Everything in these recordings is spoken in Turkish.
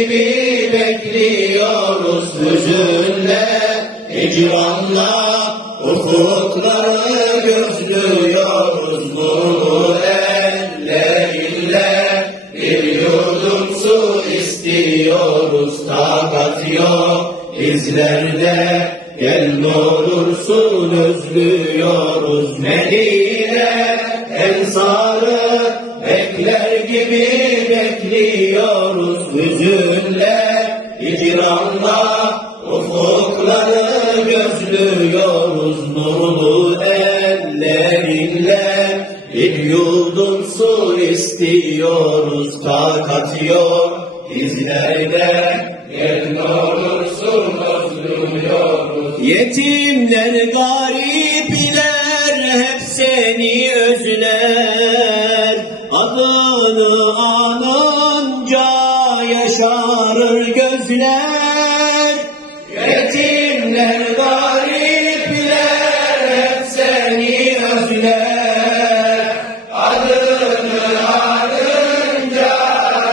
gibi bekliyoruz hüzünle, hicranla ufukları gözlüyoruz nurlu ellerinle. Bir yudum su istiyoruz, takat yok bizlerde. Gel ne olursun özlüyoruz Medine ensarı bekler gibi bekliyoruz hüzünle. Hicranla ufukları gözlüyoruz nurlu ellerinle. Bir yudum su istiyoruz takat yok bizlerde gel ne olursun özlüyoruz Yetimler, hep seni özler. Yaşarır gözler. Yetimler, garipler hep seni özler. Adını anınca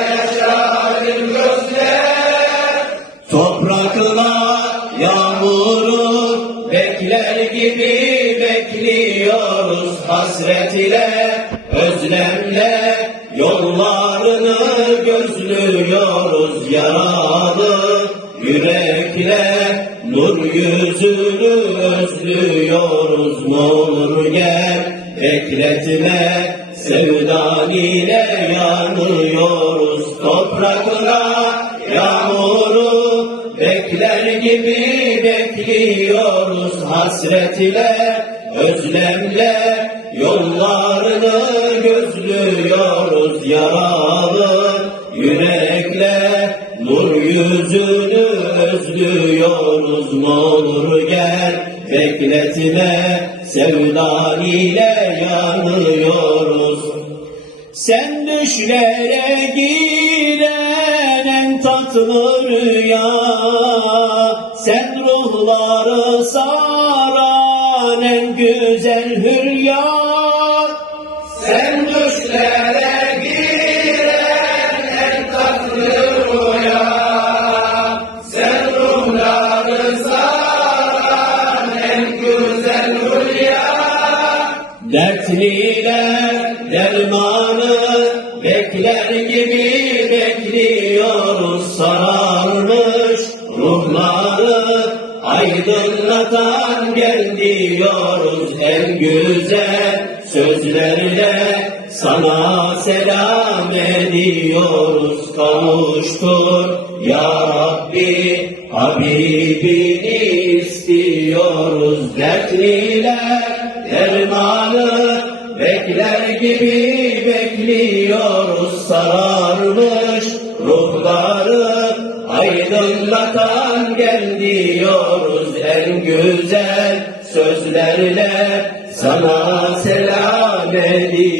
yaşarır gözler. Toprakla yağmuru bekler gibi bekliyoruz hasret ile özlemle gözlüyoruz yaralı yürekle nur yüzünü özlüyoruz. Ne olur gel bekletme sevdan ile yanıyoruz. Toprakla yağmuru Bekler gibi bekliyoruz. Hasret ile özlemle yollarını gözlüyoruz. Yaralı özlüyoruz ne olur gel bekletme sevdan ile yanıyoruz. Sen düşlere giren en tatlı rüya Sen ruhları saran en güzel hülya. Sen düşlere giren en tatlı rüya Dertliler dermanı bekler gibi bekliyoruz. Sararmış ruhları aydınlatan gel diyoruz. En güzel sözlerle sana selam ediyoruz. Kavuştur ya Rabbi Habibini istiyoruz. Dertliler dermanı bekler gibi bekliyoruz sararmış ruhları aydınlatan gel diyoruz en güzel sözlerle sana selam ediyoruz.